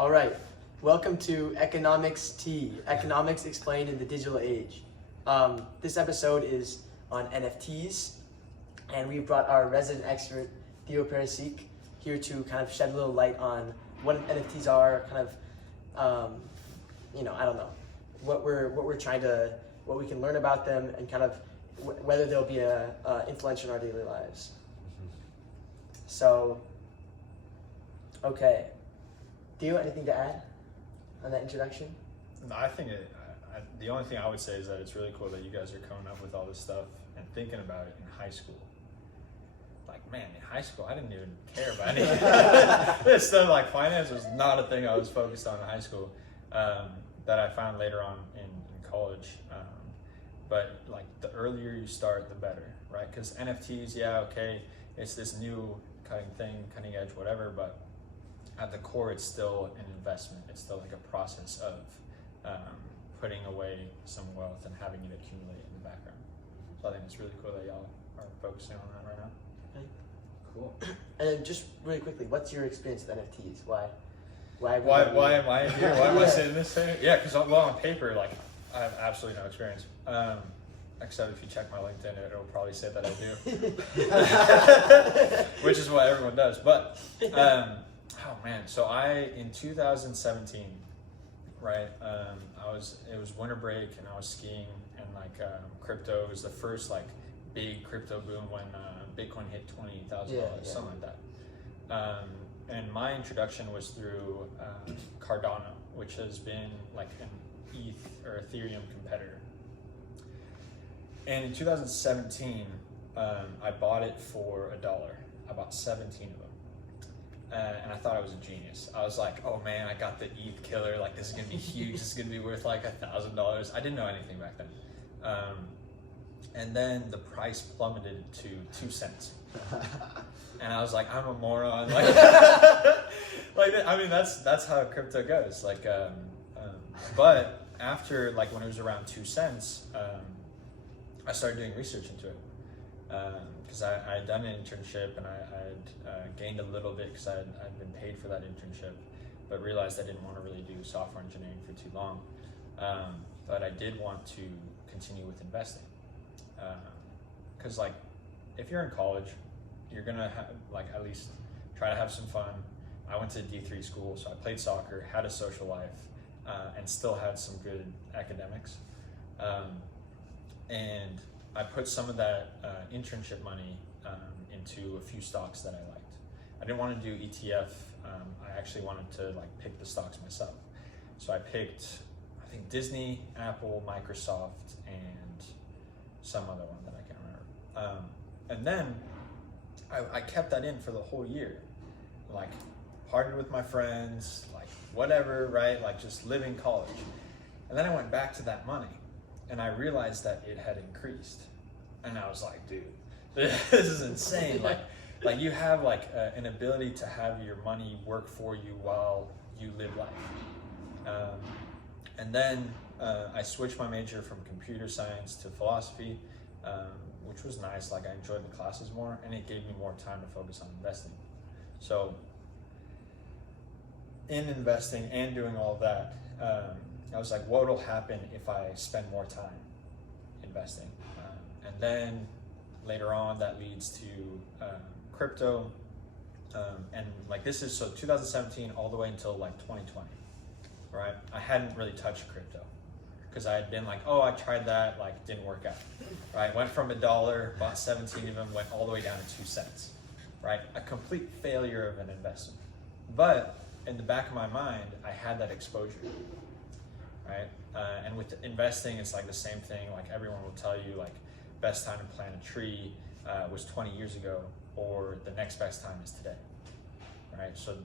All right, welcome to Economics Tea, Economics Explained in the Digital Age. This episode is on NFTs, and we brought our resident expert, Theo Perisic, here to kind of shed a little light on what NFTs are, kind of, I don't know, what we can learn about them, and kind of whether they'll be influential in our daily lives. So, okay. Theo, anything to add on that introduction? No, I think the only thing I would say is that it's really cool that you guys are coming up with all this stuff and thinking about it in high school. Like, man, in high school, I didn't even care about any this stuff. Like, finance was not a thing I was focused on in high school that I found later on in college. But like, the earlier you start, the better, right? Because NFTs, yeah, okay, it's this new cutting edge, whatever, but at the core, it's still an investment. It's still like a process of putting away some wealth and having it accumulate in the background. So I think it's really cool that y'all are focusing on that right now. Okay. Cool. And just really quickly, what's your experience with NFTs? Why am I here? Why am I saying this thing? Yeah, because on paper, like, I have absolutely no experience. Except if you check my LinkedIn, it'll probably say that I do. Which is what everyone does. But, oh man, so in 2017, right, it was winter break and I was skiing, and like crypto was the first like big crypto boom when Bitcoin hit $20,000, something like that. And my introduction was through Cardano, which has been like an ETH or Ethereum competitor. And in 2017, I bought it for $1. I bought 17 of them. And I thought I was a genius. I was like, oh man, I got the ETH killer. Like, this is gonna be huge. This is gonna be worth like $1,000. I didn't know anything back then. And then the price plummeted to 2 cents. And I was like, I'm a moron. Like, I mean, that's how crypto goes. Like, but after, like, when it was around 2 cents, I started doing research into it. Because I had done an internship and I had gained a little bit because I'd been paid for that internship, but realized I didn't want to really do software engineering for too long. But I did want to continue with investing. Because like, if you're in college, you're gonna have, like, at least try to have some fun. I went to D3 school, so I played soccer, had a social life, and still had some good academics. And I put some of that internship money into a few stocks that I liked. I didn't want to do ETF. I actually wanted to like pick the stocks myself. So I picked, I think, Disney, Apple, Microsoft, and some other one that I can't remember. And then I kept that in for the whole year. Like, partied with my friends, like whatever, right? Like, just living college. And then I went back to that money, and I realized that it had increased. And I was like, dude, this is insane. Like you have like an ability to have your money work for you while you live life. And then I switched my major from computer science to philosophy, which was nice. Like, I enjoyed the classes more, and it gave me more time to focus on investing. So in investing and doing all of that, I was like, what will happen if I spend more time investing? And then later on, that leads to crypto. And like, this is, so 2017 all the way until like 2020, right? I hadn't really touched crypto because I had been like, oh, I tried that, like, didn't work out, right? Went from $1, bought 17 of them, went all the way down to 2 cents, right? A complete failure of an investment. But in the back of my mind, I had that exposure. Right? And with investing, it's like the same thing. Like, everyone will tell you, like, best time to plant a tree was 20 years ago, or the next best time is today, right? So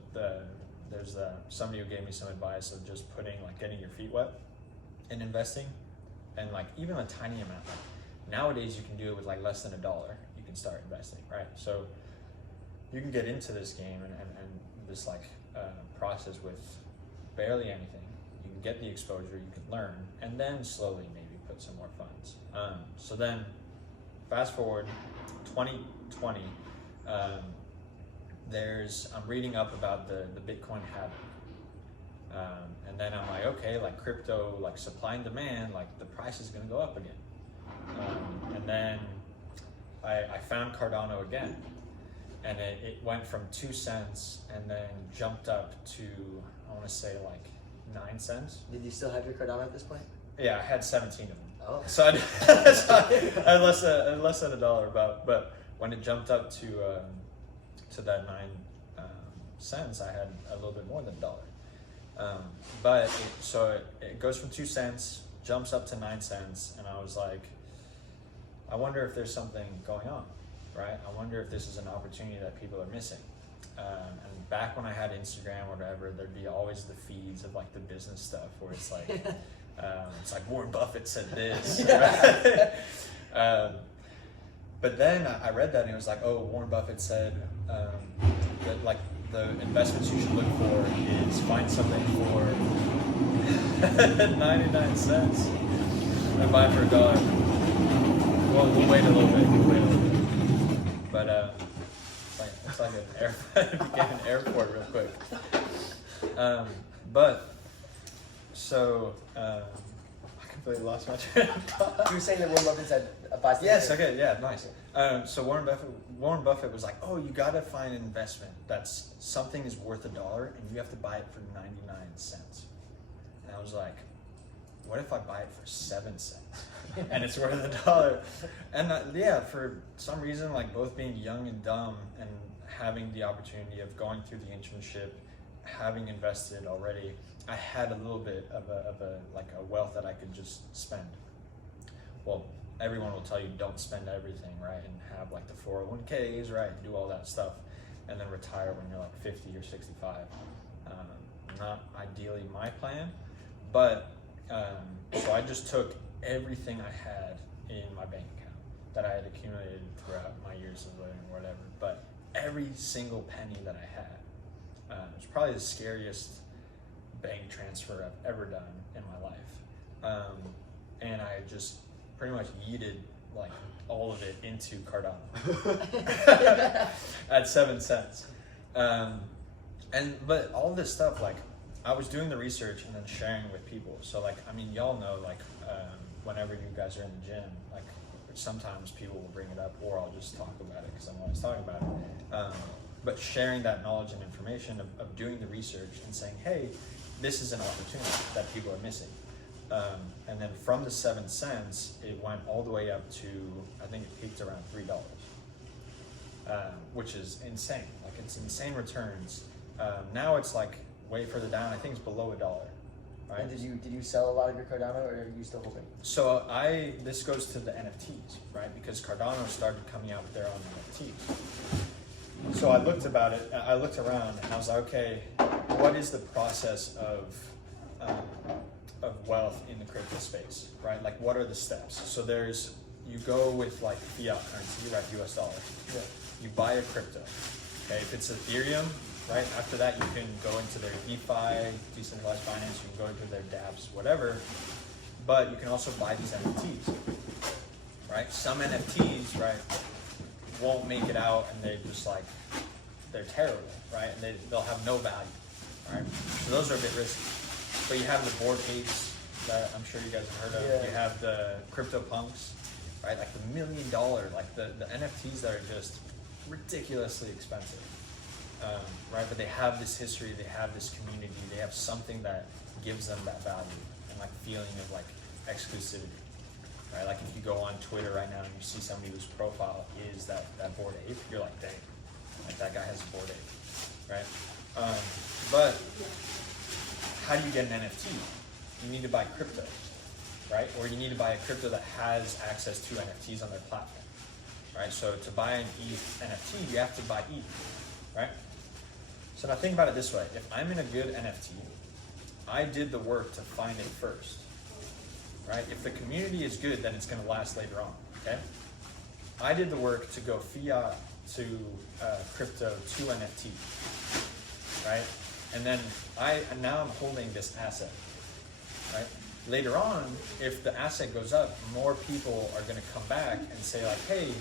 there's somebody who gave me some advice of just getting your feet wet in investing, and like even a tiny amount. Like, nowadays you can do it with like less than $1. You can start investing, right? So you can get into this game and this like process with barely anything. You can get the exposure, you can learn, and then slowly maybe put some more funds. So then fast forward 2020, I'm reading up about the Bitcoin halving, And then I'm like, okay, like crypto, like supply and demand, like the price is going to go up again. And then I found Cardano again, and it went from 2 cents and then jumped up to, I want to say like 9 cents. Did you still have your Cardano at this point? Yeah, I had 17 of them. Oh. So I had less than $1 but when it jumped up to that 9 cents, I had a little bit more than $1. But it goes from 2 cents, jumps up to 9 cents, and I was like, I wonder if there's something going on, right? I wonder if this is an opportunity that people are missing. And back when I had Instagram or whatever, there'd be always the feeds of like the business stuff where it's like, it's like Warren Buffett said this. Right? But then I read that and it was like, oh, Warren Buffett said that like the investments you should look for is find something for 99 cents and buy it for $1. Well, we'll wait a little bit. But it's like an airport real quick. But so I completely lost my train of thought. You were saying that Warren Buffett said buy. Yes. Okay. Yeah. Nice. So Warren Buffett was like, oh, you gotta find an investment that's something is worth $1 and you have to buy it for 99 cents. And I was like, what if I buy it for 7 cents and it's worth $1? And yeah, for some reason, like both being young and dumb and having the opportunity of going through the internship, having invested already, I had a little bit of a wealth that I could just spend. Well, everyone will tell you don't spend everything, right? And have like the 401ks, right? And do all that stuff and then retire when you're like 50 or 65. Not ideally my plan, but so I just took everything I had in my bank account that I had accumulated throughout my years of living or whatever, but every single penny that I had, it was probably the scariest bank transfer I've ever done in my life. And I just pretty much yeeted like all of it into Cardano at 7 cents. But all this stuff, like I was doing the research and then sharing with people. So like, I mean, y'all know, like whenever you guys are in the gym, like sometimes people will bring it up or I'll just talk about it because I'm always talking about it. But sharing that knowledge and information of doing the research and saying, hey, this is an opportunity that people are missing. And then from the 7 cents, it went all the way up to, I think it peaked around $3, which is insane. Like it's insane returns. Now it's like way further down. I think it's below $1. Right? And did you sell a lot of your Cardano, or are you still holding? So this goes to the NFTs, right? Because Cardano started coming out with their own NFTs. So I looked around, and I was like, okay, what is the process of wealth in the crypto space, right? Like, what are the steps? So you go with like fiat currency, right? US dollar. Yeah. You buy a crypto. Okay, if it's Ethereum, right? After that, you can go into their DeFi, decentralized finance. You can go into their dApps, whatever. But you can also buy these NFTs, right? Some NFTs, right, won't make it out, and they're terrible, right? And they'll have no value, right? So those are a bit risky. But you have the Bored Apes that I'm sure you guys have heard of. Yeah. You have the crypto punks, right? Like the $1 million, like the NFTs that are just ridiculously expensive. Right, but they have this history, they have this community, they have something that gives them that value and like feeling of like exclusivity, right? Like if you go on Twitter right now and you see somebody whose profile is that Bored Ape, you're like, dang, like that guy has a Bored Ape, right? But how do you get an NFT? You need to buy crypto, right? Or you need to buy a crypto that has access to NFTs on their platform, right? So to buy an ETH NFT, you have to buy ETH, right? So now think about it this way. If I'm in a good NFT, I did the work to find it first, right? If the community is good, then it's going to last later on, okay? I did the work to go fiat to crypto to NFT, right? And then now I'm holding this asset, right? Later on, if the asset goes up, more people are going to come back and say like, hey,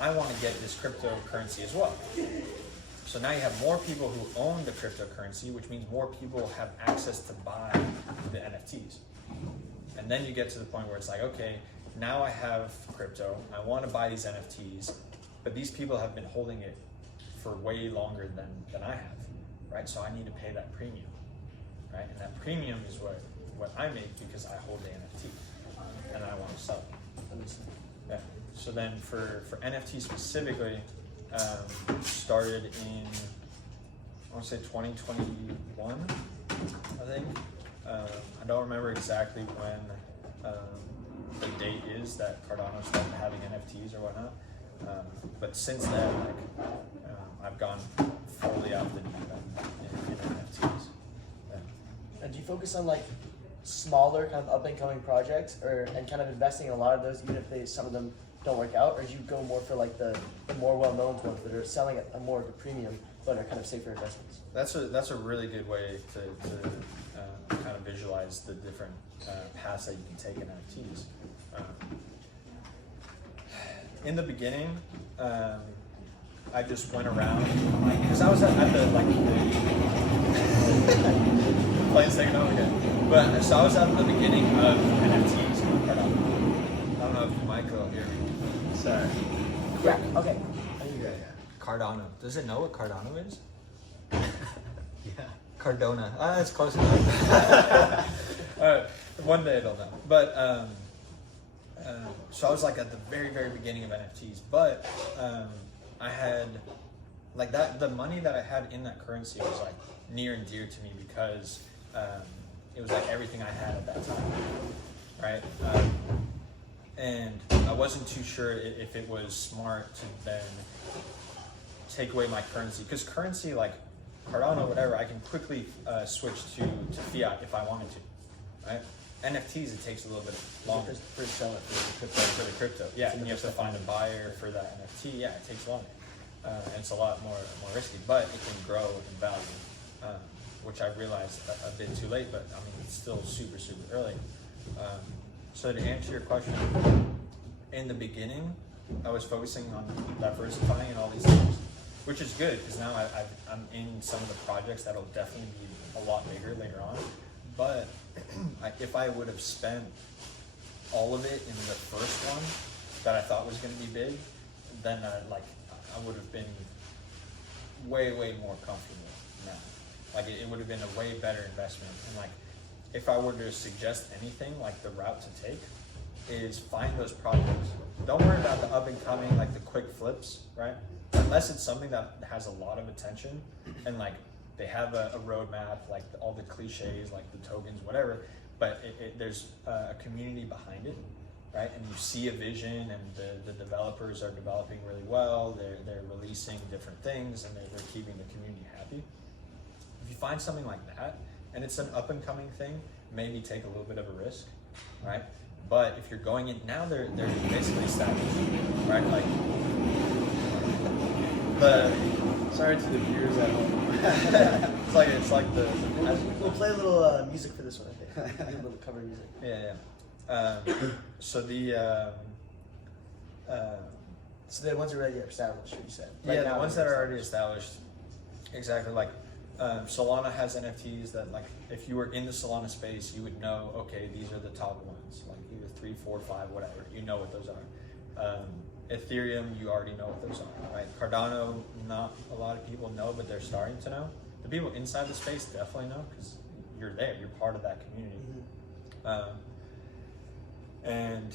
I want to get this cryptocurrency as well. So now you have more people who own the cryptocurrency, which means more people have access to buy the NFTs. And then you get to the point where it's like, okay, now I have crypto, I want to buy these NFTs, but these people have been holding it for way longer than I have, right? So I need to pay that premium, right? And that premium is what I make because I hold the NFT and I want to sell it. Yeah. So then for NFT specifically, started in, I want to say 2021, I think. I don't remember exactly when the date is that Cardano started having NFTs or whatnot. But since then, I've gone fully out the deep end in NFTs. Yeah. And do you focus on like smaller kind of up and coming projects, and kind of investing in a lot of those, even if some of them don't work out, or do you go more for like the more well-known ones that are selling at a more of a premium but are kind of safer investments? That's a really good way to kind of visualize the different paths that you can take in NFTs. In the beginning, I just went around, because I was at the plane's taking over again. But so I was at the beginning of NFTs on Cardano. I don't know if Michael will hear me. Sorry. Yeah. Okay. Yeah. Cardano. Does it know what Cardano is? Yeah. Cardona. It's close enough. One day it'll know. But so I was like at the very, very beginning of NFTs, but I had like that. The money that I had in that currency was like near and dear to me because it was like everything I had at that time, right? And I wasn't too sure if it was smart to then take away my currency, because currency like Cardano, whatever, I can quickly switch to fiat if I wanted to, right? NFTs, it takes a little bit longer. For sell it For the crypto, yeah, and you have to find a buyer for that NFT. Yeah, it takes longer, and it's a lot more risky, but it can grow in value, which I realized a bit too late. But I mean, it's still super early. So to answer your question, in the beginning, I was focusing on diversifying and all these things, which is good because now I'm in some of the projects that'll definitely be a lot bigger later on. But if I would have spent all of it in the first one that I thought was going to be big, then I would have been way more comfortable now. Like it would have been a way better investment. And like if I were to suggest anything, like the route to take is find those projects. Don't worry about the up and coming, like the quick flips, right? Unless it's something that has a lot of attention and like they have a roadmap, like all the cliches, like the tokens, whatever, but there's a community behind it, right? And you see a vision, and the developers are developing really well. They're releasing different things, and they're keeping the community happy. If you find something like that, and it's an up and coming thing, maybe take a little bit of a risk, right? But if you're going in now, they're basically established, right? Like Sorry to the viewers at home. it's like the We'll play a little music for this one, I think. A little cover music. Yeah. So the So the ones that are already established, you said. yeah, the ones that are already established, exactly. Like Solana has NFTs that, like, if you were in the Solana space, you would know. Okay, these are the top ones, like either 3, 4, 5, whatever. You know what those are. Ethereum, you already know what those are, right? Cardano, not a lot of people know, but they're starting to know. The people inside the space definitely know because you're there, you're part of that community. And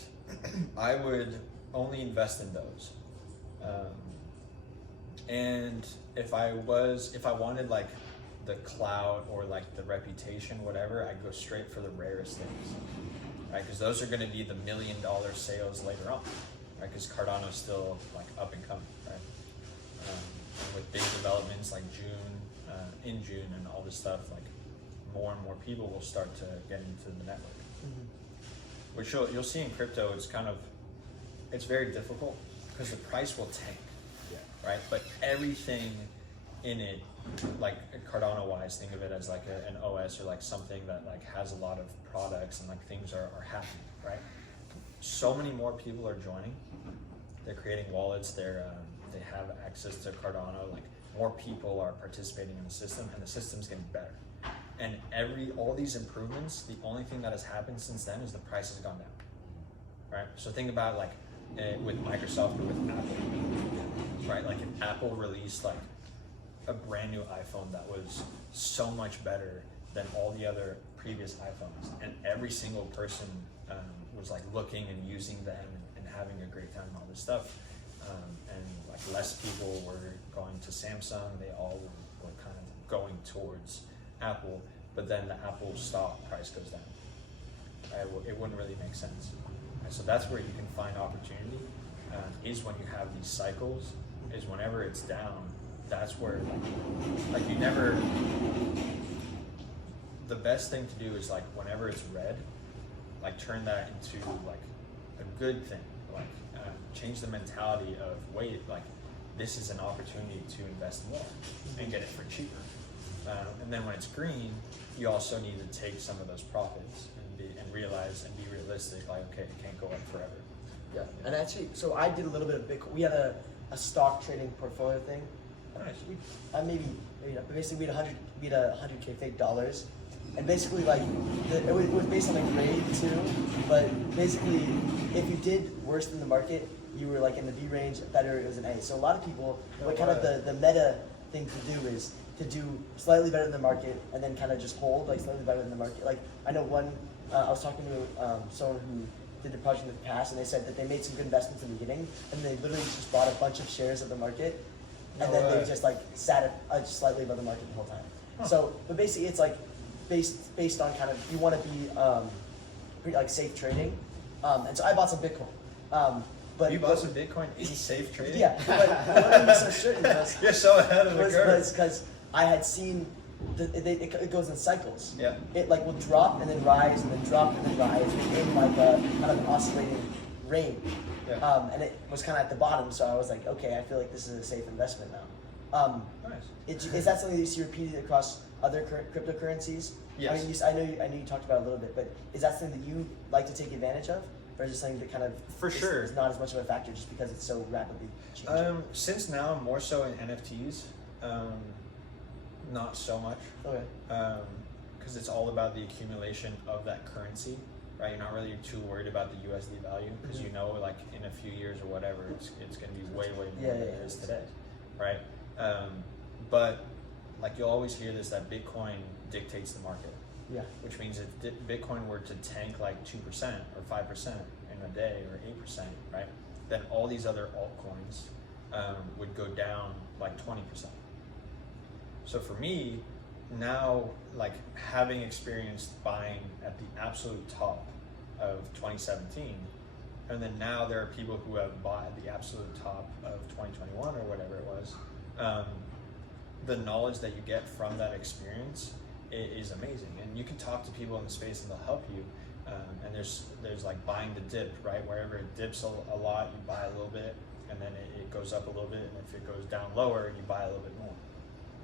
I would only invest in those. And if I wanted like the clout or like the reputation, whatever, I'd go straight for the rarest things, right? Because those are going to be the $1 million sales later on. Right, because Cardano is still like up and coming, right? And with big developments like in June and all this stuff, like more and more people will start to get into the network. Which you'll see in crypto, it's very difficult because the price will tank, right? But everything in it, like Cardano wise, think of it as like an OS or like something that like has a lot of products and like things are happening, right? So many more people are joining. They're creating wallets. They have access to Cardano. Like more people are participating in the system, and the system's getting better. And all these improvements, the only thing that has happened since then is the price has gone down, right? So think about like with Microsoft or with Apple, right? Like if Apple released like a brand new iPhone that was so much better than all the other previous iPhones, and every single person was like looking and using them and having a great time and all this stuff, and like less people were going to Samsung, they all were kind of going towards Apple, but then the Apple stock price goes down. Right? It wouldn't really make sense. Right? So that's where you can find opportunity, is when you have these cycles, is whenever it's down, that's where like you never, the best thing to do is like whenever it's red, like turn that into like a good thing, like change the mentality of wait, like this is an opportunity to invest more and get it for cheaper. And then when it's green, you also need to take some of those profits and realize and be realistic, like, okay, it can't go up forever. Yeah, and actually, so I did a little bit of Bitcoin. We had a stock trading portfolio thing. Nice. Maybe not, but basically we had 100K fake dollars, and basically like it was based on a grade too. But basically, if you did worse than the market, you were like in the B range. Better, it was an A. So a lot of people, what kind of the meta thing to do is to do slightly better than the market, and then kind of just hold like slightly better than the market. Like I know one, I was talking to someone who did the project in the past, and they said that they made some good investments in the beginning, and they literally just bought a bunch of shares of the market, and then they just like sat at slightly above the market the whole time. Huh. So, but basically, it's like based on kind of you want to be pretty like safe trading, and so I bought some Bitcoin. But you bought some Bitcoin in safe trading? Yeah, but what I'm so certain was you're so ahead of the curve. Because I had seen it goes in cycles. Yeah. It like will drop and then rise and then drop and then rise in like a kind of an oscillating range. Yeah. And it was kind of at the bottom, so I was like, okay, I feel like this is a safe investment now. Nice. Is that something that you see repeated across other cryptocurrencies? Yes. I mean, I know you talked about it a little bit, but is that something that you like to take advantage of? Or is it something that kind of sure is not as much of a factor just because it's so rapidly changing? Since now I'm more so in NFTs, not so much. Okay. Because it's all about the accumulation of that currency, right? You're not really too worried about the USD value because you know, like in a few years or whatever, it's going to be way more than it is today, right? But like you'll always hear this, that Bitcoin dictates the market. Yeah. Which means if Bitcoin were to tank like 2% or 5% in a day or 8%, right? Then all these other altcoins would go down like 20%. So for me, now, like having experienced buying at the absolute top of 2017, and then now there are people who have bought at the absolute top of 2021 or whatever it was, the knowledge that you get from that experience is amazing. And you can talk to people in the space and they'll help you. And there's like buying the dip, right? Wherever it dips a lot, you buy a little bit, and then it goes up a little bit, and if it goes down lower, you buy a little bit more,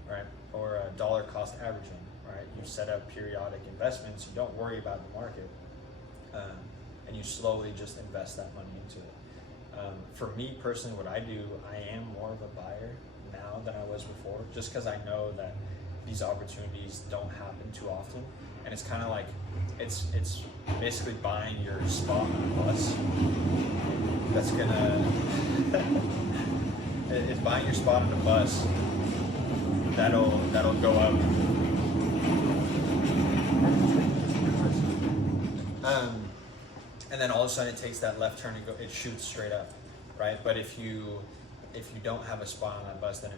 right? Or dollar cost averaging, right? You set up periodic investments, you don't worry about the market, and you slowly just invest that money into it. For me personally, what I do, I am more of a buyer now than I was before, just because I know that these opportunities don't happen too often, and it's kind of like it's basically buying your spot on a bus. That's gonna it's buying your spot on a bus that'll go up. And then all of a sudden it takes that left turn and it shoots straight up, right? But if you don't have a spot on that bus, then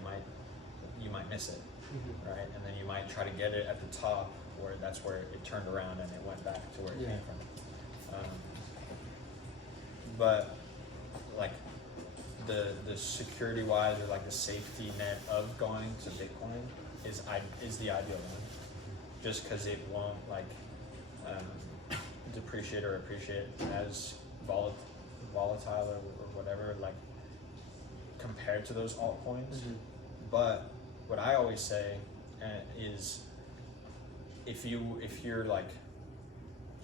you might miss it. Mm-hmm. Right, and then you might try to get it at the top, where that's where it turned around and it went back to where it came from. But like the security wise, or like the safety net of going to Bitcoin is the ideal one, just because it won't like depreciate or appreciate as volatile or whatever, like compared to those altcoins. Mm-hmm. But what I always say is, if you're like,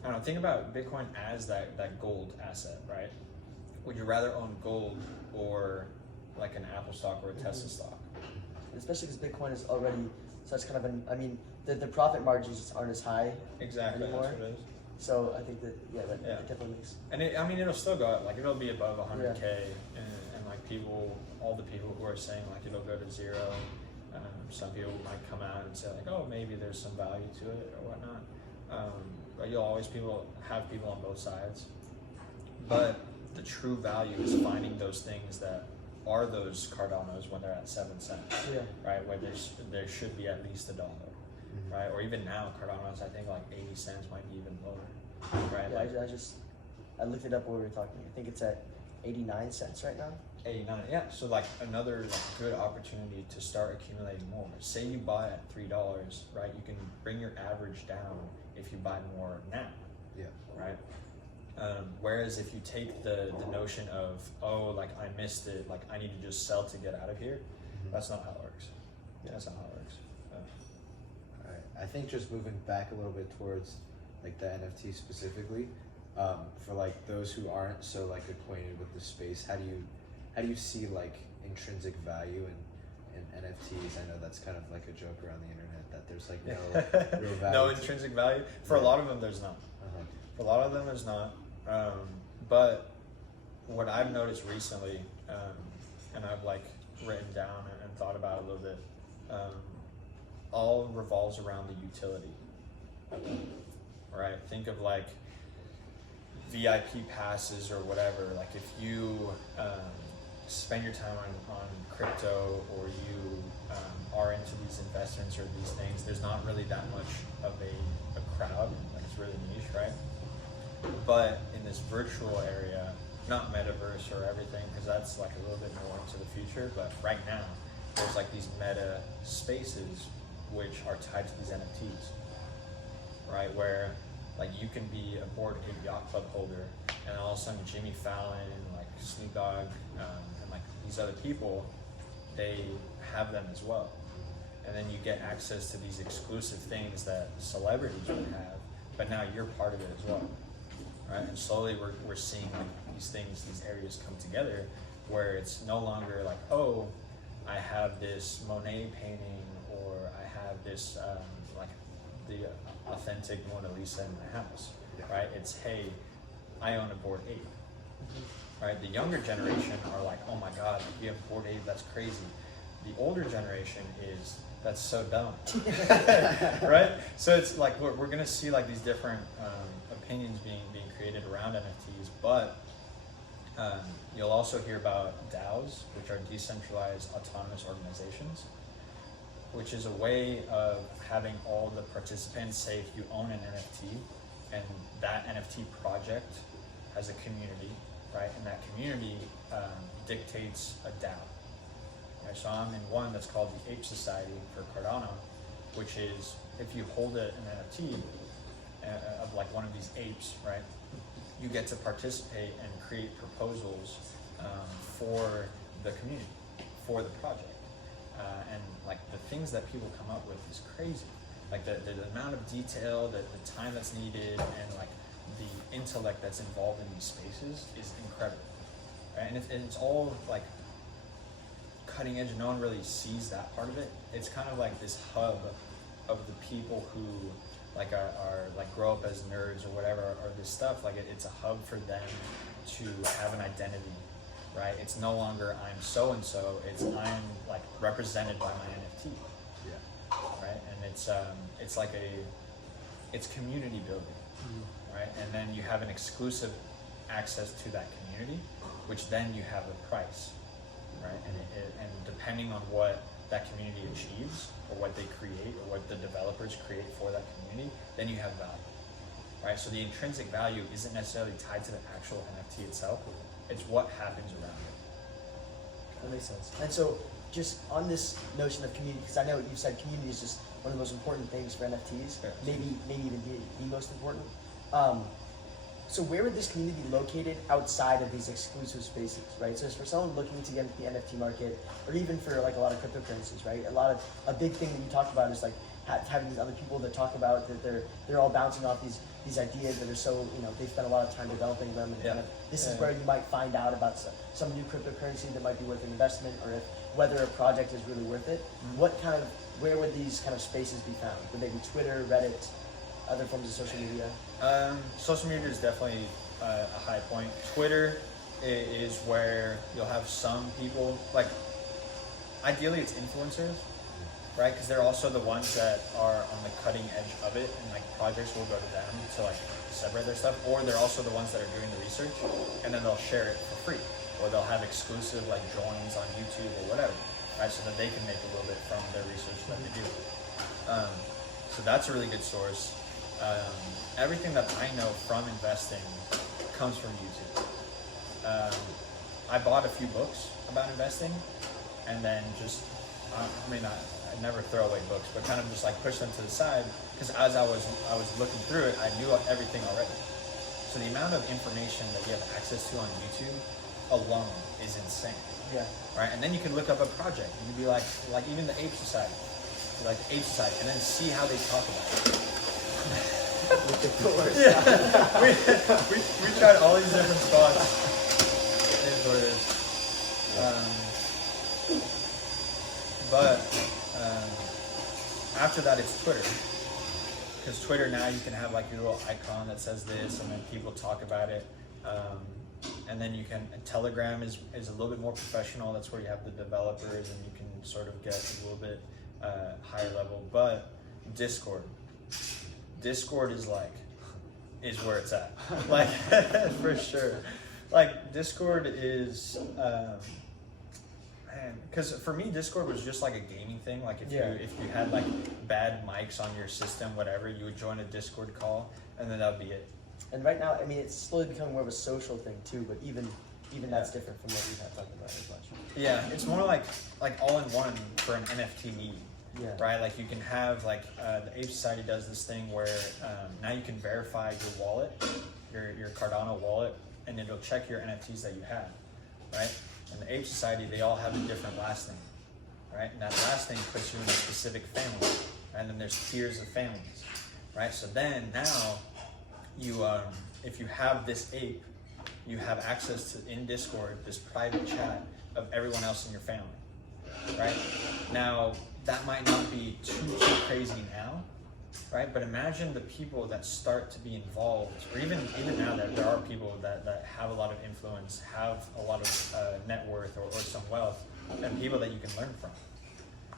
I don't know, think about Bitcoin as that gold asset, right? Would you rather own gold or like an Apple stock or a Tesla stock? especially because Bitcoin is already such kind of an, I mean, the profit margins aren't as high Exactly, anymore. that's what it is. So I think that, that Yeah. it definitely makes. And it'll still go up, like it'll be above 100K, and like all the people who are saying like it'll go to zero. Some people might come out and say like, oh, maybe there's some value to it or whatnot. But you'll always have people on both sides. But the true value is finding those things that are those Cardanos when they're at 7 cents, Yeah. right? Where there should be at least $1, right? Or even now, Cardanos I think like 80 cents might be even lower, right? Yeah, Like I looked it up while we were talking. I think it's at 89 cents right now. 89, yeah. So like another good opportunity to start accumulating more. Say you buy at $3, right? You can bring your average down if you buy more now. Yeah. Right. Whereas if you take the notion of, oh, like I missed it, like I need to just sell to get out of here, that's not how it works. Yeah. That's not how it works. Alright. I think just moving back a little bit towards like the NFT specifically, for like those who aren't so like acquainted with the space, how do you see like intrinsic value in NFTs? I know that's kind of like a joke around the internet that there's like no real value. No intrinsic value. For a lot of them, there's not. Uh-huh. For a lot of them, there's not. But what I've noticed recently, and I've like written down and thought about a little bit, all revolves around the utility. Right? Think of like VIP passes or whatever. Like if you spend your time on crypto, or you are into these investments or these things, there's not really that much of a crowd. Like it's really niche, right? But in this virtual area, not metaverse or everything, because that's like a little bit more into the future, but right now there's like these meta spaces which are tied to these NFTs, right? Where like you can be a Bored Ape Yacht Club holder, and all of a sudden Jimmy Fallon, like Snoop Dogg, and like these other people, they have them as well. And then you get access to these exclusive things that celebrities would have, but now you're part of it as well. Right? And slowly we're seeing like these things, these areas come together where it's no longer like, oh, I have this Monet painting, or I have this like the authentic Mona Lisa in my house, right? It's, hey, I own a Bored Ape, right? The younger generation are like, oh my God, you have Bored Ape, that's crazy. The older generation is, that's so dumb, right? So it's like we're gonna see like these different opinions being created around NFTs, but you'll also hear about DAOs, which are decentralized autonomous organizations, which is a way of having all the participants say if you own an NFT and that NFT project has a community, right? And that community dictates a DAO. Right? So I'm in one that's called the Ape Society for Cardano, which is if you hold an NFT of like one of these apes, right? You get to participate and create proposals for the community, for the project. And like the things that people come up with is crazy. Like the amount of detail, the time that's needed, and like the intellect that's involved in these spaces is incredible. Right? And it's all like cutting edge. No one really sees that part of it. It's kind of like this hub of the people who like are like grow up as nerds or whatever, or this stuff. Like it's a hub for them to have an identity, right? It's no longer I'm so and so. It's I'm like represented by my NFT. Yeah. Right, and it's like it's community building, right? And then you have an exclusive access to that community, which then you have a price, right? And depending on what that community achieves, or what they create, or what the developers create for that community, then you have value, right? So the intrinsic value isn't necessarily tied to the actual NFT itself. It's what happens around it. That makes sense. And so, just on this notion of community, because I know you said community is just one of the most important things for NFTs, Yeah. maybe even the most important. So where would this community be located outside of these exclusive spaces, right? So for someone looking to get into the NFT market, or even for like a lot of cryptocurrencies, right? A big thing that you talked about is like having these other people that talk about that they're all bouncing off these ideas that are so, they've spent a lot of time developing them, and kind of, this is where you might find out about some new cryptocurrency that might be worth an investment, or whether a project is really worth it. Where would these kind of spaces be found? Would they be Twitter, Reddit, other forms of social media? Social media is definitely a high point. Twitter is where you'll have some people, like, ideally it's influencers, right? Because they're also the ones that are on the cutting edge of it, and like projects will go to them to like separate their stuff, or they're also the ones that are doing the research, and then they'll share it for free, or they'll have exclusive like joins on YouTube or whatever, right? So that they can make a little bit from their research that they do. So that's a really good source. Everything that I know from investing comes from YouTube. I bought a few books about investing, and then just, I never throw away books, but kind of just like push them to the side, because as I was looking through it, I knew everything already. So the amount of information that you have access to on YouTube alone is insane. Yeah. Right, and then you can look up a project. You can be like even the Ape Society, and then see how they talk about it. With the doors. Yeah, we tried all these different spots. It is what it is. But after that, it's Twitter. Because Twitter now you can have like your little icon that says this, and then people talk about it. And then you can, Telegram is a little bit more professional. That's where you have the developers, and you can sort of get a little bit higher level. But Discord is where it's at, like for sure. Like Discord is, because for me Discord was just like a gaming thing. Like if you had like bad mics on your system, whatever, you would join a Discord call, and then that'd be it. And right now, it's slowly becoming more of a social thing too. But even that's different from what we have talked about as much. Yeah, it's more like all in one for an NFT need. Yeah. Right, like you can have the Ape Society does this thing where now you can verify your wallet, your Cardano wallet, and it'll check your NFTs that you have, right? And the Ape Society, they all have a different last name, right? And that last name puts you in a specific family, and then there's tiers of families, right? So then now you, if you have this ape, you have access to in Discord this private chat of everyone else in your family, right? Now, that might not be too crazy now, right? But imagine the people that start to be involved, or even now that there are people that have a lot of influence, have a lot of net worth or some wealth, and people that you can learn from,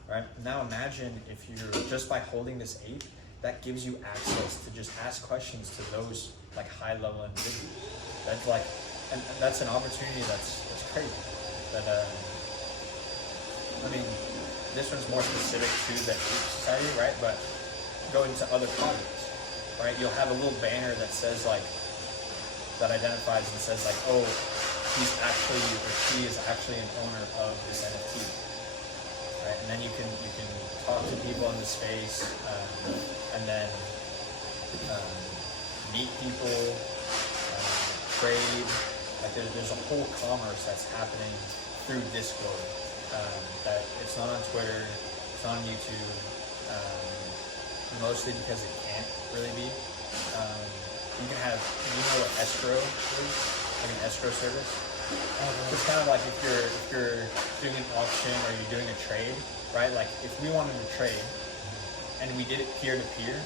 right? Now imagine if you're, just by holding this ape, that gives you access to just ask questions to those like high level individuals. That's like, and that's an opportunity that's crazy. That this one's more specific to the Ape Society, right? But go into other projects, right? You'll have a little banner that says that identifies and says oh, he's actually, or she is actually an owner of this NFT, right? And then you can talk to people in the space, and then meet people, trade. Like there's a whole commerce that's happening through Discord. That it's not on Twitter, it's not on YouTube, mostly because it can't really be. You can have, what escrow is? Like an escrow service. It's kind of like if you're doing an auction or you're doing a trade, right? Like if we wanted to trade and we did it peer to peer,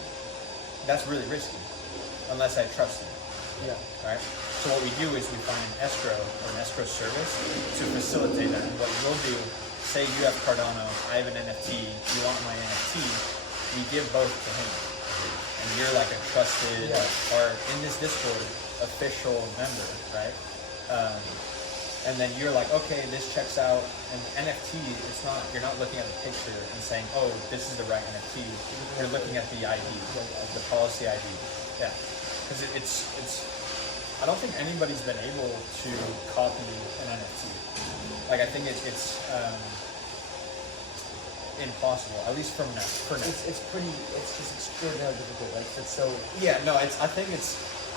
that's really risky, unless I trust you. Yeah. Right? So what we do is we find an escrow or an escrow service to facilitate that. And what we'll do, say you have Cardano, I have an NFT, you want my NFT, we give both to him. And you're like a trusted, or in this Discord, official member, right? And then you're like, okay, this checks out. And NFT, you're not looking at the picture and saying, oh, this is the right NFT. You're looking at the ID, the policy ID. Yeah. Because it's I don't think anybody's been able to copy an NFT. Like I think it's impossible, at least for now. It's just extraordinarily difficult. Like it's so. Yeah, no, I think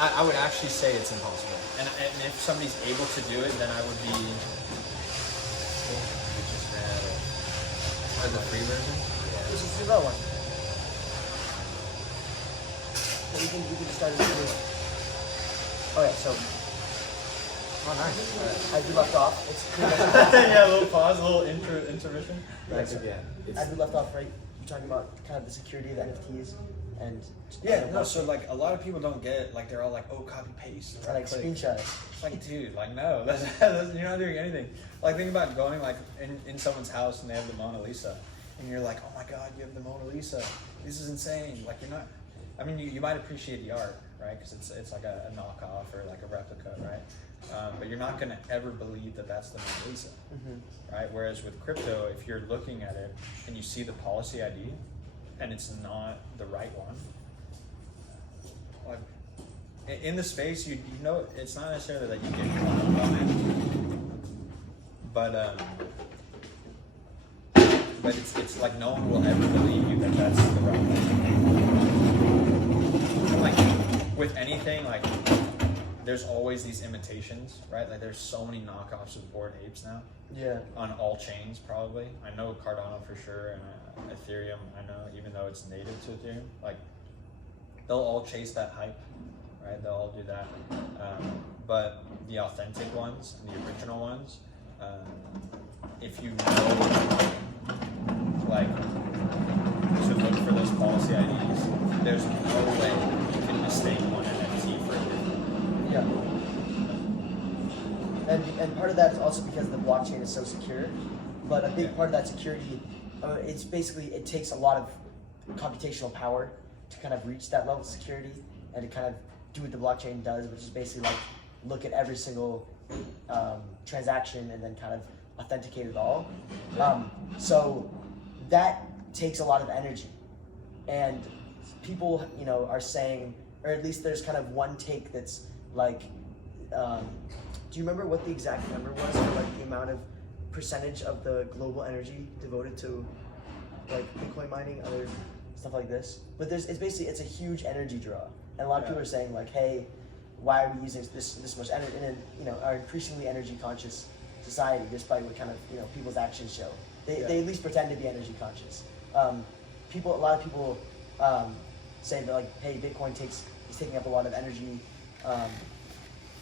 I would actually say it's impossible. And if somebody's able to do it, then I would be. We just ran out of the free version. This is the other one. So we can start this new. Okay, so Oh, nice. as we left off, it's pretty much Yeah, a little pause, a little intermission. Back again. as we left off, right? You're talking about kind of the security of NFTs and Yeah, no, so like a lot of people don't get it, like they're all like, oh, copy paste. I like click. screenshots. It's like, dude, like no, you're not doing anything. Like think about going like in someone's house and they have the Mona Lisa, and you're like, oh my god, you have the Mona Lisa. This is insane. Like you're not. I mean, you might appreciate the art, right? Because it's like a knockoff or like a replica, right? But you're not gonna ever believe that that's the Mona Lisa, right? Whereas with crypto, if you're looking at it and you see the policy ID, and it's not the right one, like in the space, you know, it's not necessarily that you get clowned on it, but it's like no one will ever believe you that that's the right one. And like with anything, like there's always these imitations, right? Like there's so many knockoffs of Bored Apes now. Yeah. On all chains, probably. I know Cardano for sure, and Ethereum. I know, even though it's native to Ethereum, like they'll all chase that hype, right? They'll all do that. But the authentic ones and the original ones, if you know, like, to look for those policy IDs, there's no way you can mistake one NFT for a different. Yeah. And part of that is also because the blockchain is so secure. But a big part of that security, it's basically, it takes a lot of computational power to kind of reach that level of security and to kind of do what the blockchain does, which is basically like look at every single transaction and then kind of authenticate it all. So that takes a lot of energy. And people, you know, are saying, or at least there's kind of one take that's like, do you remember what the exact number was for like the amount of percentage of the global energy devoted to like Bitcoin mining, other stuff like this? But it's basically, it's a huge energy draw. And a lot of people are saying like, hey, why are we using this much energy in, you know, our increasingly energy conscious society, despite what kind of, you know, people's actions show. They at least pretend to be energy conscious. A lot of people say that like, hey, Bitcoin is taking up a lot of energy,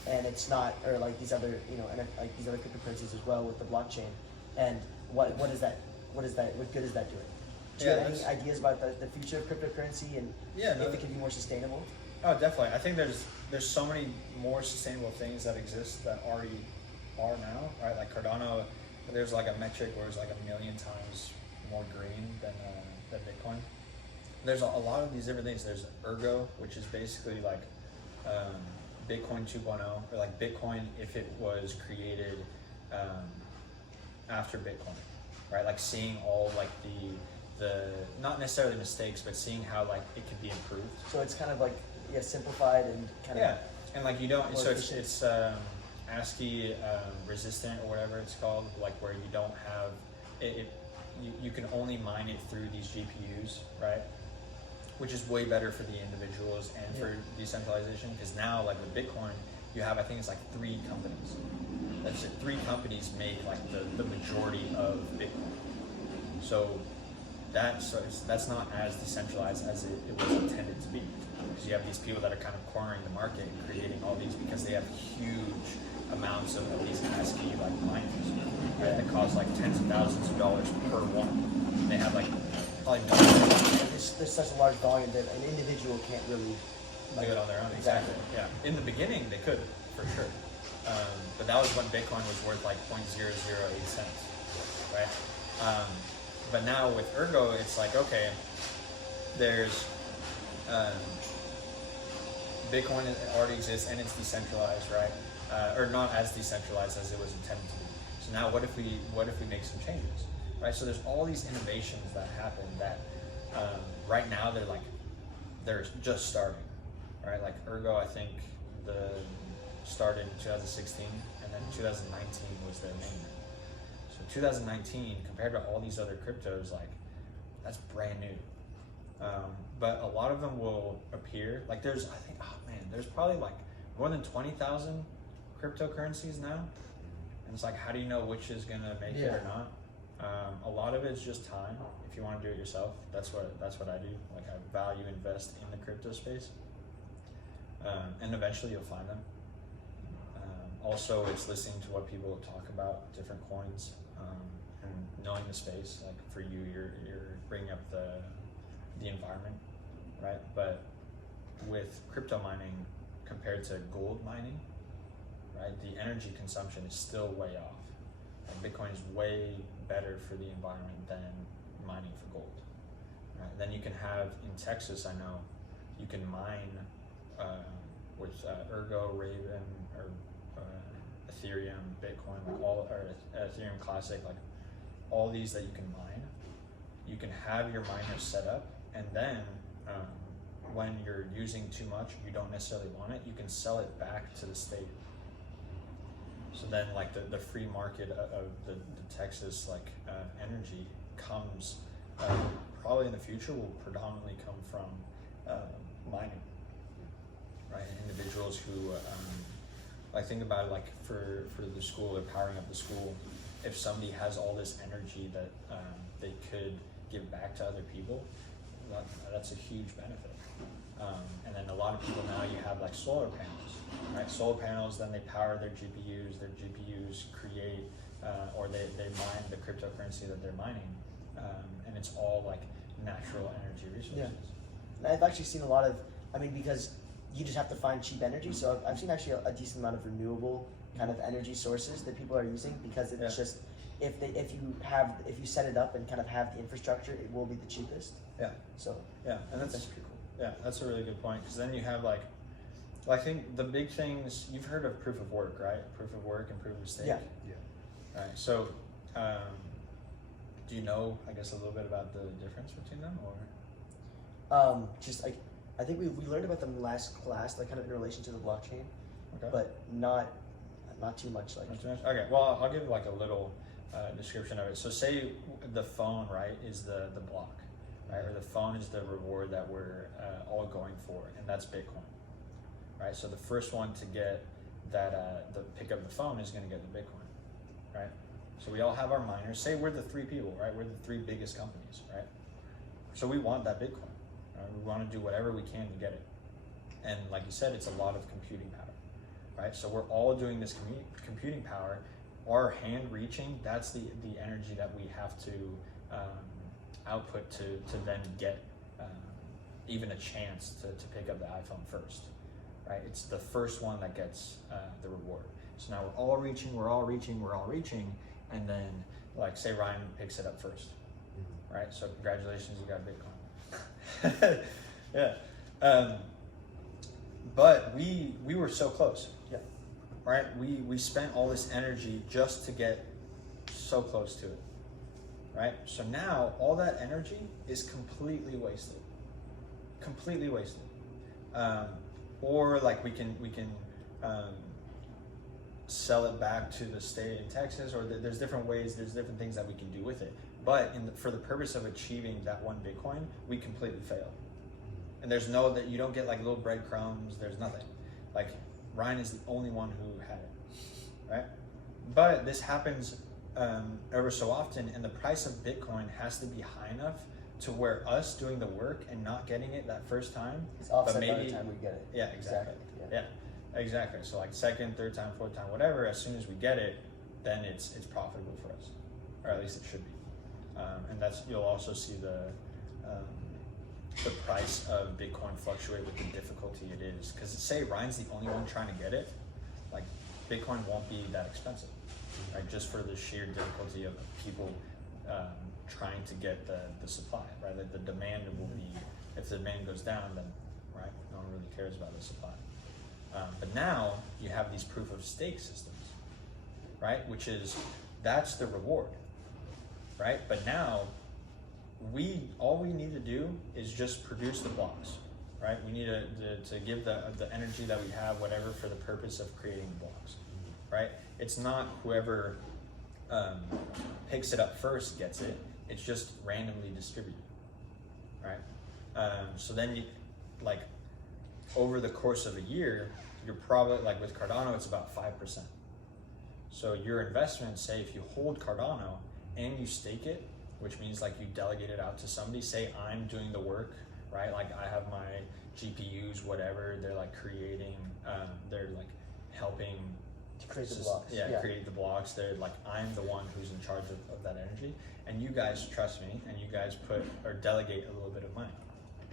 and it's not, or like these other, you know, like these other cryptocurrencies as well with the blockchain. And what is that? What good is that doing? Do you have any ideas about the future of cryptocurrency and if it can be more sustainable? Oh, definitely. I think there's so many more sustainable things that exist that already are now, right? Like Cardano, there's like a metric where it's like 1 million times more green than Bitcoin. There's a lot of these different things. There's Ergo, which is basically like Bitcoin 2.0, or like Bitcoin if it was created after Bitcoin, right? Like seeing all like the not necessarily mistakes, but seeing how like it could be improved. So it's kind of like simplified and kind of and like you don't. So efficient. it's ASCII resistant or whatever it's called, like where you don't have it. You can only mine it through these GPUs, right? Which is way better for the individuals and for decentralization, because now like with Bitcoin, you have, I think it's like 3 companies. That's it. 3 companies make like the majority of Bitcoin. So that's not as decentralized as it was intended to be, because you have these people that are kind of cornering the market and creating all these, because they have huge amounts of these ASCII like miners, right? That cost like tens of thousands of dollars per one. They have like probably millions. There's such a large volume that an individual can't really do it on their own. Exactly. Yeah. In the beginning, they could for sure, but that was when Bitcoin was worth like 0.008 cents, right? But now with Ergo, it's like, okay, there's Bitcoin already exists and it's decentralized, right? Or not as decentralized as it was intended to be. So now, what if we make some changes, right? So there's all these innovations that happen that right now they're just starting, right? Like Ergo, I think started in 2016, and then 2019 was their mainnet. So 2019, compared to all these other cryptos, like that's brand new. But a lot of them will appear, like there's probably like more than 20,000 cryptocurrencies now, and it's like, how do you know which is gonna make it or not? A lot of it's just time. If you want to do it yourself, that's what I do. Like I value invest in the crypto space. and eventually you'll find them. Also, it's listening to what people talk about different coins, and knowing the space. Like for you, you're bringing up the environment, right? But with crypto mining compared to gold mining, right, the energy consumption is still way off. And Bitcoin is way better for the environment than mining for gold. Right? Then you can have in Texas, I know, you can mine with Ergo, Raven, or Ethereum, Bitcoin, like all, or Ethereum Classic, like all these that you can mine. You can have your miner set up, and then when you're using too much, you don't necessarily want it, you can sell it back to the state. So then, like the free market of the Texas energy comes probably in the future will predominantly come from mining, right? And individuals who think about it, like for the school, they're powering up the school. If somebody has all this energy that they could give back to other people, that's a huge benefit. And then a lot of people now, you have like solar panels, right? Solar panels, then they power their GPUs. Their GPUs create, or they mine the cryptocurrency that they're mining, and it's all like natural energy resources. Yeah. I've actually seen a lot of, because you just have to find cheap energy. So I've seen actually a decent amount of renewable kind of energy sources that people are using, because it's just, if you set it up and kind of have the infrastructure, it will be the cheapest. Yeah. So yeah, and that's pretty cool. Yeah, that's a really good point, because then you have I think the big things, you've heard of proof of work, right? Proof of work and proof of stake. Yeah. All right. So, do you know, I guess, a little bit about the difference between them, or? I think we learned about them last class, like kind of in relation to the blockchain, Okay. but not too much. Not too much? Okay. Well, I'll give like a little description of it. So, say the phone, right, is the block, right, or the phone is the reward that we're all going for, and that's Bitcoin. Right, so the first one to get that, pick up the phone is going to get the Bitcoin, right? So we all have our miners. Say we're the three people, right? We're the three biggest companies, right? So we want that Bitcoin. Right? We want to do whatever we can to get it. And like you said, it's a lot of computing power, right? So we're all doing this computing power. Our hand reaching, that's the energy that we have to output to then get even a chance to pick up the iPhone first. Right, it's the first one that gets the reward. So now we're all reaching, and then like say Ryan picks it up first, right? So congratulations, you got Bitcoin. Yeah, but we were so close. Yeah, right. We spent all this energy just to get so close to it, right? So now all that energy is completely wasted. Completely wasted. Or like we can sell it back to the state in Texas, or there's different ways, there's different things that we can do with it. But for the purpose of achieving that one Bitcoin, we completely fail. And there's that you don't get like little breadcrumbs. There's nothing. Like Ryan is the only one who had it, right? But this happens ever so often, and the price of Bitcoin has to be high enough to where us doing the work and not getting it that first time, it's offset by the time we get it. Yeah, exactly. Yeah, exactly. So like second, third time, fourth time, whatever. As soon as we get it, then it's profitable for us, or at least it should be. And you'll also see the price of Bitcoin fluctuate with the difficulty it is. Because say Ryan's the only one trying to get it, like Bitcoin won't be that expensive, right? Just for the sheer difficulty of people trying to get the supply, right? Like the demand will be, if the demand goes down, then right, no one really cares about the supply. But now you have these proof of stake systems, right? That's the reward, right? But now all we need to do is just produce the blocks, right? We need to give the energy that we have, whatever, for the purpose of creating the blocks, right? It's not whoever picks it up first gets it. It's just randomly distributed, right? So then like over the course of a year, you're probably like with Cardano, it's about 5%. So your investment, say if you hold Cardano and you stake it, which means like you delegate it out to somebody, say I'm doing the work, right? Like I have my GPUs use whatever, they're like creating, they're like helping To create the blocks. create the blocks. They're like, I'm the one who's in charge of that energy, and you guys trust me, and you guys put or delegate a little bit of money,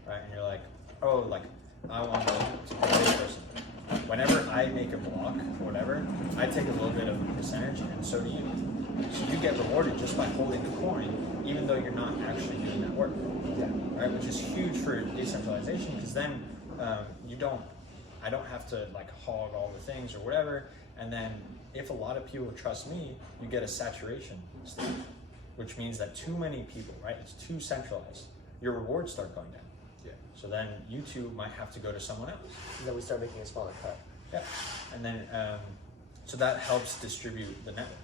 right? And you're like, oh, like I want to pay this person. Whenever I make a block or whatever, I take a little bit of this energy, and so do you. So you get rewarded just by holding the coin, even though you're not actually doing that work, right? Which is huge for decentralization, because then I don't have to like hog all the things or whatever. And then if a lot of people trust me, you get a saturation stage, which means that too many people, right? It's too centralized. Your rewards start going down. Yeah. So then you two might have to go to someone else. And then we start making a smaller cut. Yeah. And then, so that helps distribute the network.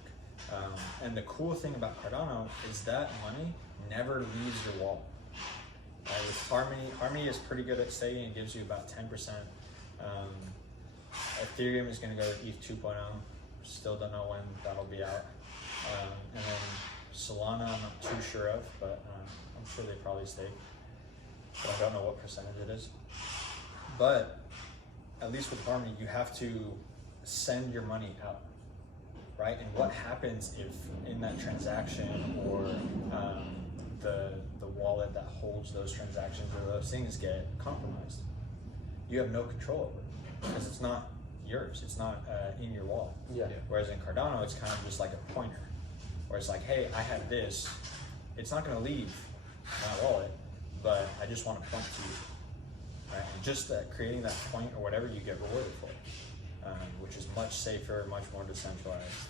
And the cool thing about Cardano is that money never leaves your wallet. With Harmony is pretty good at staking. It gives you about 10%. Ethereum is going to go to ETH 2.0. Still don't know when that'll be out. And then Solana, I'm not too sure of, but I'm sure they probably stake. But I don't know what percentage it is. But at least with Harmony, you have to send your money out, right? And what happens if in that transaction or the wallet that holds those transactions or those things get compromised? You have no control over it because it's not yours. It's not in your wallet. Yeah. Whereas in Cardano, it's kind of just like a pointer, where it's like, hey, I have this. It's not going to leave my wallet, but I just want to point to you. Right? And just creating that point or whatever, you get rewarded for it, which is much safer, much more decentralized.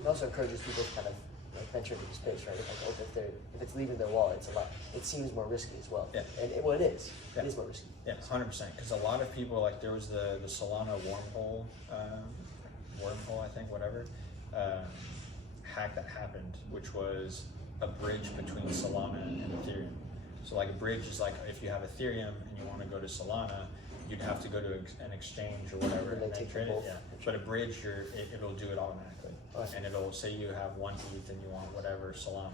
It also encourages people to kind of like venture into the space, right? If it's leaving their wallet, it seems more risky as well. Yeah. And it is. Yeah. It is more risky. Yeah, 100%. Because a lot of people, like there was the Solana wormhole, I think, whatever, hack that happened, which was a bridge between Solana and Ethereum. So like a bridge is like if you have Ethereum and you want to go to Solana, you'd have to go to an exchange or whatever And they take trade it. both. Yeah. But a bridge, it'll do it automatically. Okay. And it'll say you have 1 ETH and you want whatever Solana,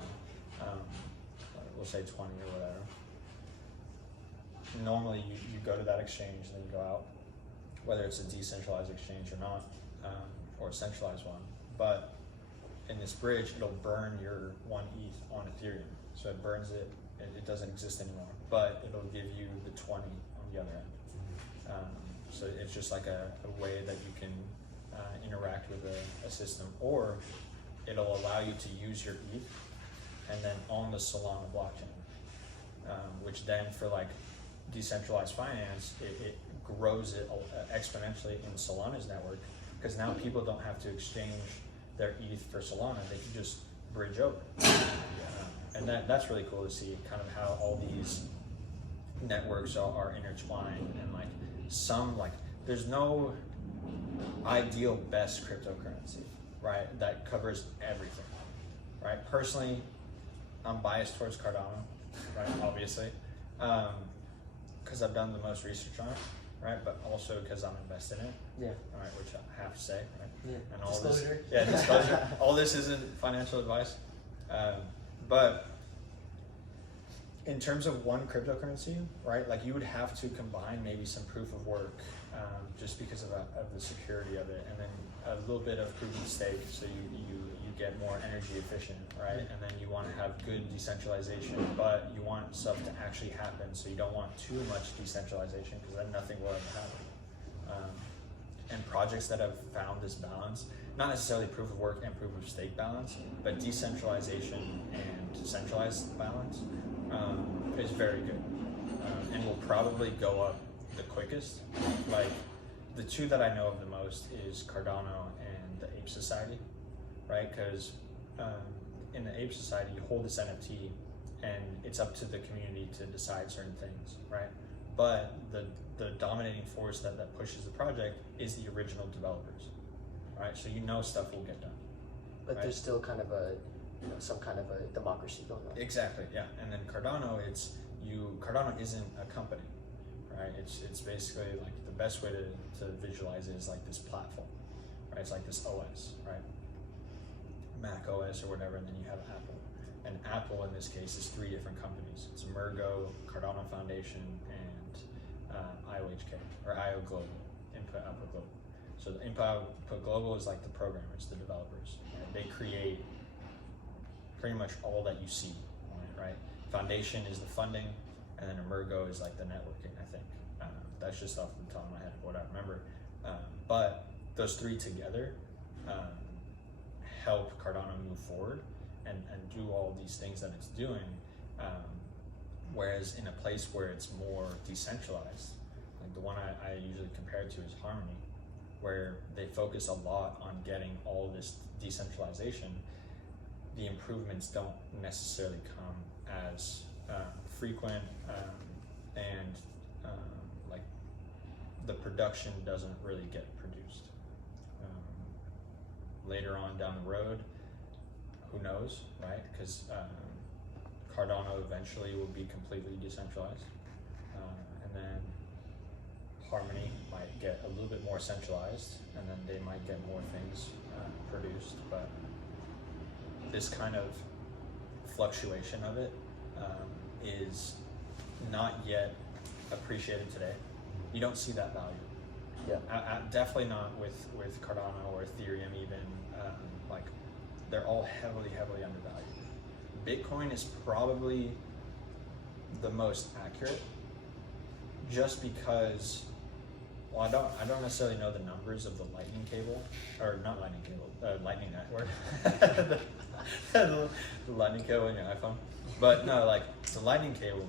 we'll say 20 or whatever. Normally you go to that exchange and then you go out, whether it's a decentralized exchange or not, or a centralized one. But in this bridge, it'll burn your 1 ETH on Ethereum. So it burns it, it doesn't exist anymore, but it'll give you the 20 on the other end. So it's just like a way that you can interact with a system, or it'll allow you to use your ETH and then on the Solana blockchain, which then for like decentralized finance, it grows it exponentially in Solana's network, because now people don't have to exchange their ETH for Solana, they can just bridge over. And that's really cool to see kind of how all these networks are intertwined, and like there's no ideal best cryptocurrency, right, that covers everything, right? Personally, I'm biased towards Cardano, right, obviously, because I've done the most research on it, right, but also because I'm invested in it, Yeah. all right, which I have to say, right? Yeah. And all Disclosure. this, disclosure. All this isn't financial advice, but in terms of one cryptocurrency, right? Like you would have to combine maybe some proof of work, just because of the security of it, and then a little bit of proof of stake, so you get more energy efficient, right? And then you want to have good decentralization, but you want stuff to actually happen, so you don't want too much decentralization, because then nothing will ever happen. And projects that have found this balance, not necessarily proof of work and proof of stake balance, but decentralization and centralized balance, is very good, and will probably go up the quickest. Like the two that I know of the most is Cardano and the Ape Society, right? Because in the Ape Society, you hold this NFT, and it's up to the community to decide certain things, right? But the dominating force that pushes the project is the original developers, right? So stuff will get done. But right? there's still kind of some kind of a democracy going on. Exactly, yeah. And then Cardano, Cardano isn't a company, right? It's basically like the best way to visualize it is like this platform, right? It's like this OS, right? Mac OS or whatever, and then you have Apple. And Apple in this case is 3 different companies. It's Mergo, Cardano Foundation, and IOHK or IO Global, Input Output Global. So the Input Output Global is like the programmers, the developers. Right? They create pretty much all that you see on it, right? Foundation is the funding, and then Emergo is like the networking, I think. That's just off the top of my head what I remember. But those three together help Cardano move forward and do all these things that it's doing. Whereas in a place where it's more decentralized, like the one I usually compare it to is Harmony, where they focus a lot on getting all this decentralization, the improvements don't necessarily come as frequent and like the production doesn't really get produced. Later on down the road, who knows, right? Because Cardano eventually will be completely decentralized, and then Harmony might get a little bit more centralized, and then they might get more things produced. But this kind of fluctuation of it is not yet appreciated today. You don't see that value. Yeah. Definitely not with Cardano or Ethereum even. Like they're all heavily undervalued. Bitcoin is probably the most accurate, just because. Well, I don't necessarily know the numbers of the lightning cable, or not lightning cable, lightning network. the lightning cable in your iPhone. But no, like the lightning cable,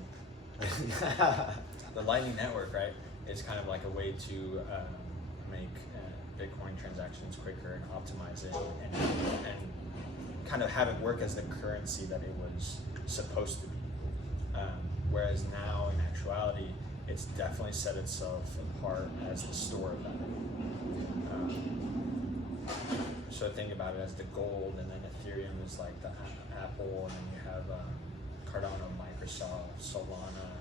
the lightning network, right, is kind of like a way to make Bitcoin transactions quicker and optimize it and kind of have it work as the currency that it was supposed to be. Whereas now, in actuality, it's definitely set itself apart as the store of value. So think about it as the gold, and then Ethereum is like the Apple, and then you have Cardano, Microsoft, Solana,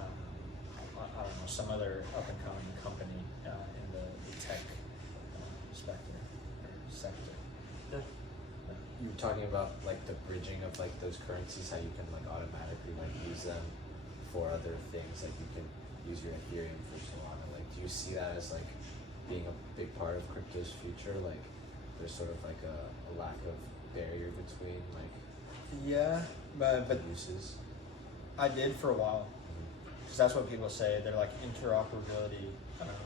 I don't know, some other up-and-coming company in the tech sector. Yeah. You were talking about like the bridging of like those currencies, how you can like automatically like use them for other things, like you can use your Ethereum for Solana. Like, do you see that as like being a big part of crypto's future? Like, there's sort of like a lack of barrier between like but uses. I did for a while, because that's what people say. They're like interoperability.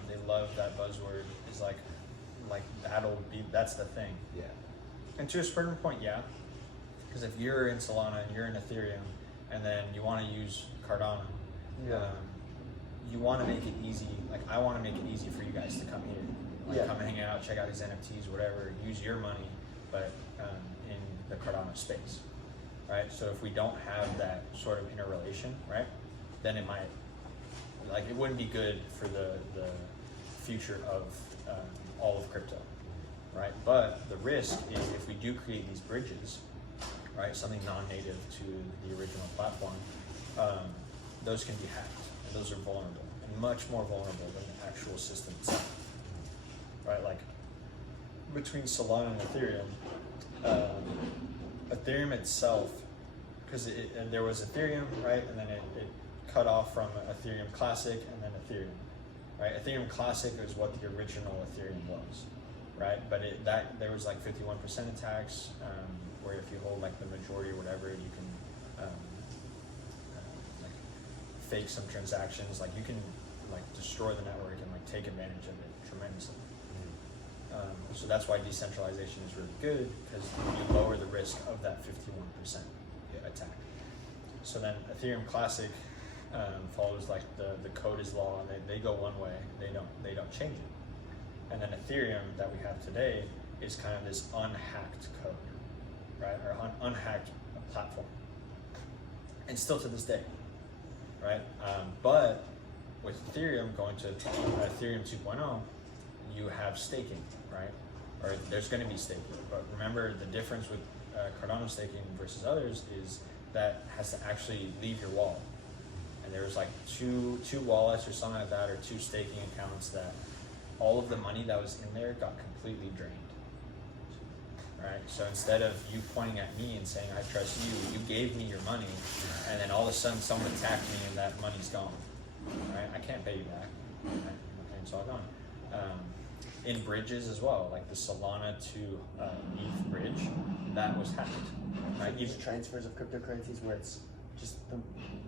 They love that buzzword. Is like that's the thing. Yeah. And to a certain point, yeah. Because if you're in Solana and you're in Ethereum, and then you want to use Cardano, you want to make it easy. Like I want to make it easy for you guys to come here, like come hang out, check out these NFTs, whatever. Use your money, but in the Cardano space, right? So if we don't have that sort of interrelation, right, then it might, like, it wouldn't be good for the future of all of crypto, right? But the risk is if we do create these bridges, right, something non-native to the original platform, those can be hacked, and those are vulnerable, and much more vulnerable than the actual system itself, right? Like between Solana and Ethereum, Ethereum itself, because there was Ethereum, right, and then it cut off from Ethereum Classic and then Ethereum, right? Ethereum Classic is what the original Ethereum was, right? But there was like 51% attacks, where if you hold like the majority or whatever, you can like fake some transactions. Like you can like destroy the network and like take advantage of it tremendously. So that's why decentralization is really good, because you lower the risk of that 51% attack. So then Ethereum Classic follows like the code is law, and they go one way. They don't change it. And then Ethereum that we have today is kind of this unhacked code, right, or unhacked platform, and still to this day, right? But with Ethereum going to Ethereum 2.0, you have staking, right? Or there's going to be staking. But remember, the difference with Cardano staking versus others is that has to actually leave your wallet. And there was like two wallets or something like that, or two staking accounts that all of the money that was in there got completely drained. Right? So instead of you pointing at me and saying, I trust you, you gave me your money, and then all of a sudden someone attacked me and that money's gone. Right? I can't pay you back. it's all gone. In bridges as well, like the Solana to ETH bridge, that was hacked. Right? These transfers of cryptocurrencies where it's just the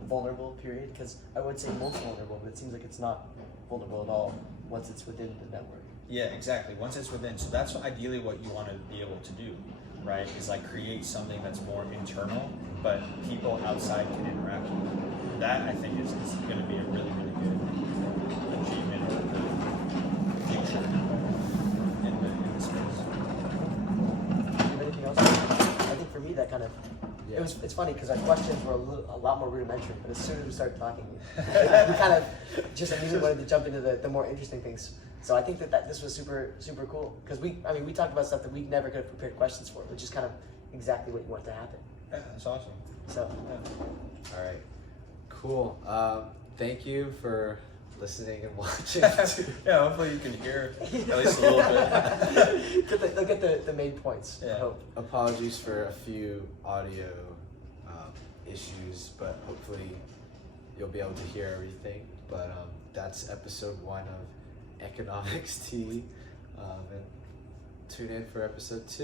vulnerable period, because I would say most vulnerable, but it seems like it's not vulnerable at all once it's within the network. Yeah, exactly. Once it's within, so that's ideally what you want to be able to do, right? Is like create something that's more internal, but people outside can interact with it. That I think is going to be a really, really good achievement or the future in the space. Anything else? I think for me that kind of Yeah. it's funny because our questions were a lot more rudimentary, but as soon as we started talking, we kind of just immediately wanted to jump into the more interesting things. So I think that this was super cool because we talked about stuff that we never could have prepared questions for, which is kind of exactly what you want to happen. Yeah, that's awesome. So Yeah. All right, cool. Thank you for listening and watching. Yeah, hopefully you can hear at least a little bit. They'll get the main points. Yeah. I hope. Apologies for a few audio issues, but hopefully you'll be able to hear everything. But that's episode 1 of Economics Tea, and tune in for episode 2.